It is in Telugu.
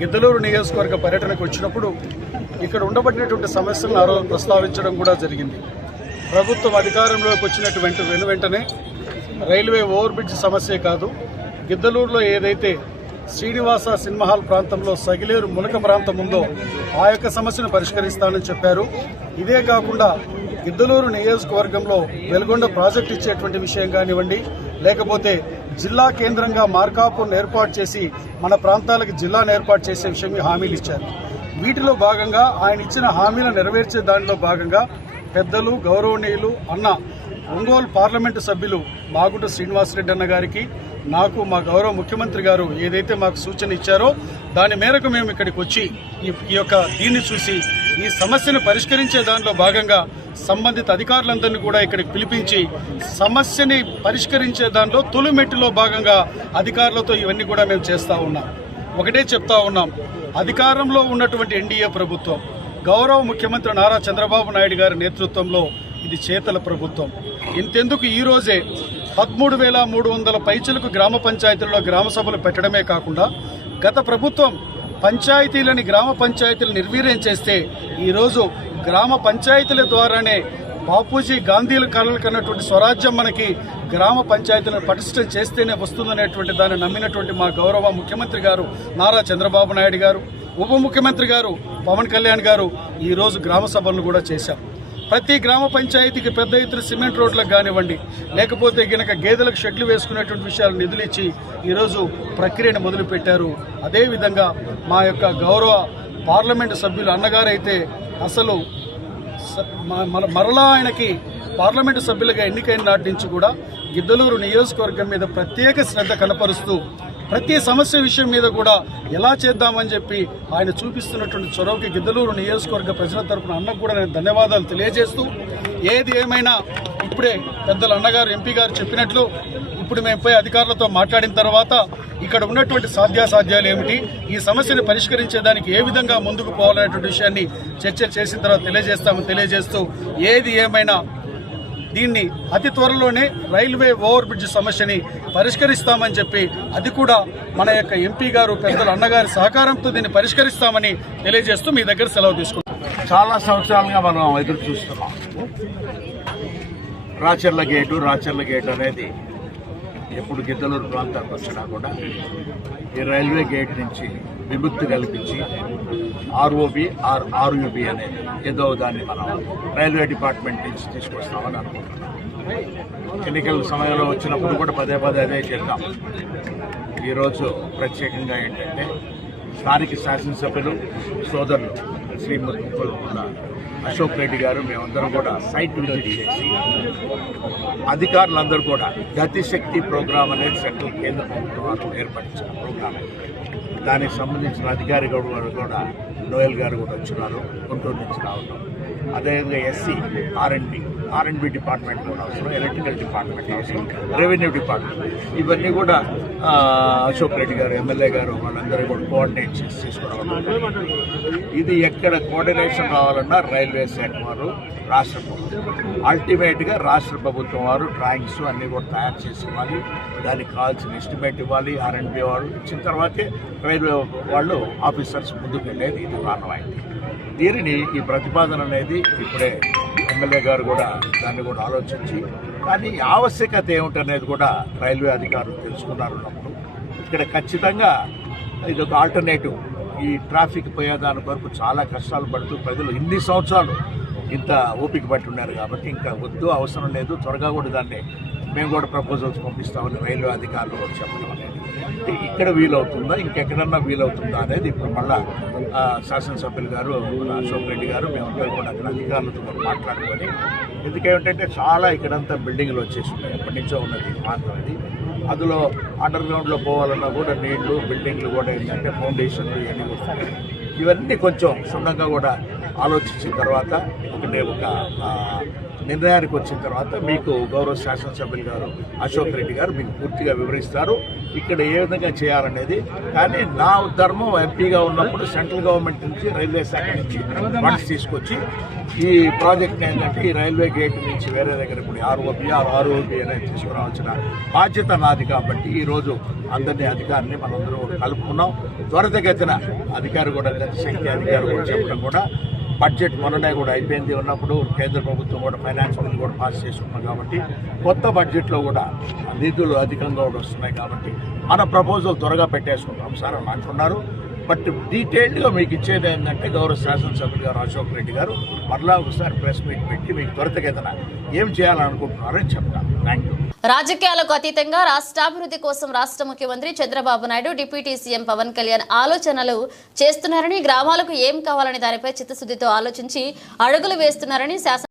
గిద్దలూరు నియోజకవర్గ పర్యటనకు వచ్చినప్పుడు ఇక్కడ ఉండబడినటువంటి సమస్యలను ఆరో ప్రస్తావించడం కూడా జరిగింది. ప్రభుత్వం అధికారంలోకి వచ్చినటువంటి వెను వెంటనే రైల్వే ఓవర్ బ్రిడ్జ్ సమస్యే కాదు. గిద్దలూరులో ఏదైతే శ్రీనివాస సినిమా హాల్ ప్రాంతంలో సగిలేరు మునక ప్రాంతం ఉందో ఆ యొక్క సమస్యను పరిష్కరిస్తానని చెప్పారు. ఇదే కాకుండా గిద్దలూరు నియోజకవర్గంలో వెలుగొండ ప్రాజెక్ట్ ఇచ్చేటువంటి విషయం కానివ్వండి లేకపోతే జిల్లా కేంద్రంగా మార్కాపురం ఏర్పాటు చేసి మన ప్రాంతాలకు జిల్లాను ఏర్పాటు చేసే విషయం హామీలు ఇచ్చారు. వీటిలో భాగంగా ఆయన ఇచ్చిన హామీలను నెరవేర్చే దానిలో భాగంగా పెద్దలు గౌరవనీయులు అన్న ఒంగోలు పార్లమెంటు సభ్యులు మాగుంట శ్రీనివాసరెడ్డి అన్న గారికి నాకు మా గౌరవ ముఖ్యమంత్రి గారు ఏదైతే మాకు సూచన ఇచ్చారో దాని మేరకు మేము ఇక్కడికి వచ్చి ఈ ఈ యొక్క దీన్ని చూసి ఈ సమస్యను పరిష్కరించే దానిలో భాగంగా సంబంధిత అధికారులందరినీ కూడా ఇక్కడికి పిలిపించి సమస్యని పరిష్కరించే దానిలో తొలిమెట్టులో భాగంగా అధికారులతో ఇవన్నీ కూడా మేము చేస్తూ ఉన్నాం. ఒకటే చెప్తా ఉన్నాం. అధికారంలో ఉన్నటువంటి ఎన్డీఏ ప్రభుత్వం గౌరవ ముఖ్యమంత్రి నారా చంద్రబాబు నాయుడు గారి నేతృత్వంలో ఇది చేతల ప్రభుత్వం. ఇంతెందుకు ఈరోజే పదమూడు వేల మూడు వందల పైచులకు గ్రామ పంచాయతీల్లో గ్రామ సభలు పెట్టడమే కాకుండా గత ప్రభుత్వం పంచాయతీలని గ్రామ పంచాయతీలు నిర్వీర్యం చేస్తే ఈరోజు గ్రామ పంచాయతీల ద్వారానే బాపూజీ గాంధీల కళలు కన్నటువంటి స్వరాజ్యం మనకి గ్రామ పంచాయతీలను పటిష్టం చేస్తేనే వస్తుందనేటువంటి దాన్ని నమ్మినటువంటి మా గౌరవ ముఖ్యమంత్రి గారు నారా చంద్రబాబు నాయుడు గారు ఉప ముఖ్యమంత్రి గారు పవన్ కళ్యాణ్ గారు ఈరోజు గ్రామ సభలను కూడా చేశారు. ప్రతి గ్రామ పంచాయతీకి పెద్ద ఎత్తున సిమెంట్ రోడ్లకు కానివ్వండి లేకపోతే గనక గేదెలకు షెడ్లు వేసుకునేటువంటి విషయాలు నిధులు ఇచ్చి ఈరోజు ప్రక్రియను మొదలుపెట్టారు. అదేవిధంగా మా యొక్క గౌరవ పార్లమెంటు సభ్యులు అన్నగారైతే అసలు స- మ- మరలా ఆయనకి పార్లమెంటు సభ్యులుగా ఎన్నికైన నాటి నుంచి కూడా గిద్దలూరు నియోజకవర్గం మీద ప్రత్యేక శ్రద్ధ కనపరుస్తూ ప్రతి సమస్య విషయం మీద కూడా ఎలా చేద్దామని చెప్పి ఆయన చూపిస్తున్నటువంటి చొరవకి గిద్దలూరు నియోజకవర్గ ప్రజల తరపున అన్నకు కూడా నేను ధన్యవాదాలు తెలియజేస్తూ ఏది ఏమైనా ఇప్పుడే పెద్దలు అన్నగారు ఎంపీ గారు చెప్పినట్లు ఇప్పుడు మేము పోయి అధికారులతో మాట్లాడిన తర్వాత ఇక్కడ ఉన్నటువంటి సాధ్యాసాధ్యాలు ఏమిటి? ఈ సమస్యను పరిష్కరించేదానికి ఏ విధంగా ముందుకు పోవాలనేటువంటి విషయాన్ని చర్చ చేసిన తర్వాత తెలియజేస్తామని తెలియజేస్తూ ఏది ఏమైనా దీన్ని అతి త్వరలోనే రైల్వే ఓవర్ బ్రిడ్జ్ సమస్యని పరిష్కరిస్తామని చెప్పి అది కూడా మన యొక్క ఎంపీ గారు పెద్దలు అన్నగారి సహకారంతో దీన్ని పరిష్కరిస్తామని తెలియజేస్తూ మీ దగ్గర సెలవు తీసుకుంటాం చాలా సంవత్సరాలుగా మనం ఎదురు చూస్తున్నాం. రాచర్ల గేటు రాచర్ల గేట్ అనేది ఎప్పుడు గిద్దలూరు ప్రాంతానికి వచ్చినా కూడా ఈ రైల్వే గేట్ నుంచి విముక్తి కల్పించి ఆర్ఓబి ఆర్ ఆర్యుబి అనేది ఏదో దాన్ని మనం రైల్వే డిపార్ట్మెంట్ నుంచి తీసుకొస్తామని అనుకుంటున్నాం. ఎన్నికల సమయంలో వచ్చినప్పుడు కూడా పదే పదే అదే చెప్పాం ఈరోజు ప్రత్యేకంగా ఏంటంటే స్థానిక శాసనసభ్యులు సోదరులు శ్రీ కూడా అశోక్ రెడ్డి గారు మేమందరం కూడా సైట్ విజిట్ చేసి అధికారులందరూ కూడా గతిశక్తి ప్రోగ్రాం అనేది సెంట్రల్ కేంద్ర ప్రభుత్వం ఏర్పరిచిన ప్రోగ్రాం దానికి సంబంధించిన అధికారి గారు కూడా నోయల్ గారు కూడా వచ్చినారు గుంటూరు నుంచి రావడం అదేవిధంగా ఎస్సీ ఆర్ఎండ్బి ఆర్ఎండ్బి డిపార్ట్మెంట్ కూడా అవసరం ఎలక్ట్రికల్ డిపార్ట్మెంట్ అవసరం రెవెన్యూ డిపార్ట్మెంట్. ఇవన్నీ కూడా అశోక్ రెడ్డి గారు ఎమ్మెల్యే గారు వాళ్ళందరూ కూడా కోఆర్డినేట్ చేసి తీసుకోవడం ఇది ఎక్కడ కోఆర్డినేషన్ రావాలన్నా రైల్వే శాఖ వారు రాష్ట్ర ప్రభుత్వం. అల్టిమేట్గా రాష్ట్ర ప్రభుత్వం వారు డ్రాయింగ్స్ అన్నీ కూడా తయారు చేసి ఇవ్వాలి దానికి కావాల్సిన ఎస్టిమేట్ ఇవ్వాలి ఆర్ఎండ్బి వారు ఇచ్చిన తర్వాతే రైల్వే వాళ్ళు ఆఫీసర్స్ ముందుకు వెళ్ళేది. ఇది కారణమైంది. దీనిని ఈ ప్రతిపాదన అనేది ఇప్పుడే ఎమ్మెల్యే గారు కూడా దాన్ని కూడా ఆలోచించి కానీ ఆవశ్యకత ఏమిటనేది కూడా రైల్వే అధికారులు తెలుసుకున్నారు అన్నప్పుడు. ఇక్కడ ఖచ్చితంగా ఇది ఒక ఆల్టర్నేటివ్ ఈ ట్రాఫిక్ పోయేదాని వరకు చాలా కష్టాలు పడుతూ ప్రజలు ఇన్ని సంవత్సరాలు ఇంత ఓపిక పట్టి ఉన్నారు కాబట్టి ఇంకా వద్దు అవసరం లేదు త్వరగా కూడా దాన్ని మేము కూడా ప్రపోజల్స్ పంపిస్తామని రైల్వే అధికారులు కూడా చెప్పడం అనేది. ఇక్కడ వీలవుతుందా ఇంకెక్కడన్నా వీలవుతుందా అనేది ఇప్పుడు మళ్ళా శాసనసభ్యులు గారు అశోక్ రెడ్డి గారు మేమందరం కూడా అక్కడ అధికారులతో కూడా మాట్లాడుకొని ఎందుకేమిటంటే చాలా ఇక్కడంతా బిల్డింగ్లు వచ్చేసి ఉన్నాయి. ఎప్పటి నుంచో ఉన్నది మార్గం ఇది అందులో అండర్ గ్రౌండ్లో పోవాలన్నా కూడా నీళ్ళు బిల్డింగ్లు కూడా ఏంటంటే ఫౌండేషన్లు ఇవన్నీ ఇవన్నీ కొంచెం సున్నంగా కూడా ఆలోచించిన తర్వాత ఒకటే ఒక నిర్ణయానికి వచ్చిన తర్వాత మీకు గౌరవ శాసనసభ్యులు గారు అశోక్ రెడ్డి గారు మీకు పూర్తిగా వివరిస్తారు. ఇక్కడ ఏ విధంగా చేయాలనేది. కానీ నా ధర్మం ఎంపీగా ఉన్నప్పుడు సెంట్రల్ గవర్నమెంట్ నుంచి రైల్వే శాఖ నుంచి ఫండ్స్ తీసుకొచ్చి ఈ ప్రాజెక్ట్ ఏంటంటే ఈ రైల్వే గేట్ నుంచి వేరే దగ్గర ఇప్పుడు ఆర్ఓబి ఆర్ఓబి అనేది తీసుకురావాల్సిన బాధ్యత నాది కాబట్టి ఈ రోజు అందరినీ అధికారిని మనందరం కలుపుకున్నాం. త్వరితగతిన అధికారి కూడా గతిశక్తి అధికారి కూడా చెప్పడం కూడా బడ్జెట్ మొన్ననే కూడా అయిపోయింది ఉన్నప్పుడు కేంద్ర ప్రభుత్వం కూడా ఫైనాన్స్ బిల్ కూడా పాస్ చేసుకున్నాం కాబట్టి కొత్త బడ్జెట్లో కూడా నిధులు అధికంగా కూడా వస్తున్నాయి కాబట్టి మన ప్రపోజల్ త్వరగా పెట్టేసుకుంటాం సార్ అని అంటున్నారు. బట్ డీటెయిల్డ్గా మీకు ఇచ్చేది ఏంటంటే గౌరవ శాసనసభ్యులు గారు అశోక్ రెడ్డి గారు మరలా ఒకసారి ప్రెస్ మీట్ పెట్టి మీకు త్వరితగతిన ఏం చేయాలనుకుంటున్నారని చెప్తాను. థ్యాంక్ యూ రాజకీయాలకు అతీతంగా రాష్ట్రాభివృద్ధి కోసం రాష్ట్ర ముఖ్యమంత్రి చంద్రబాబు నాయుడు డిప్యూటీ సీఎం పవన్ కళ్యాణ్ ఆలోచనలు చేస్తున్నారని గ్రామాలకు ఏం కావాలనే దానిపై చిత్తశుద్ధితో ఆలోచించి అడుగులు వేస్తున్నారని శాసన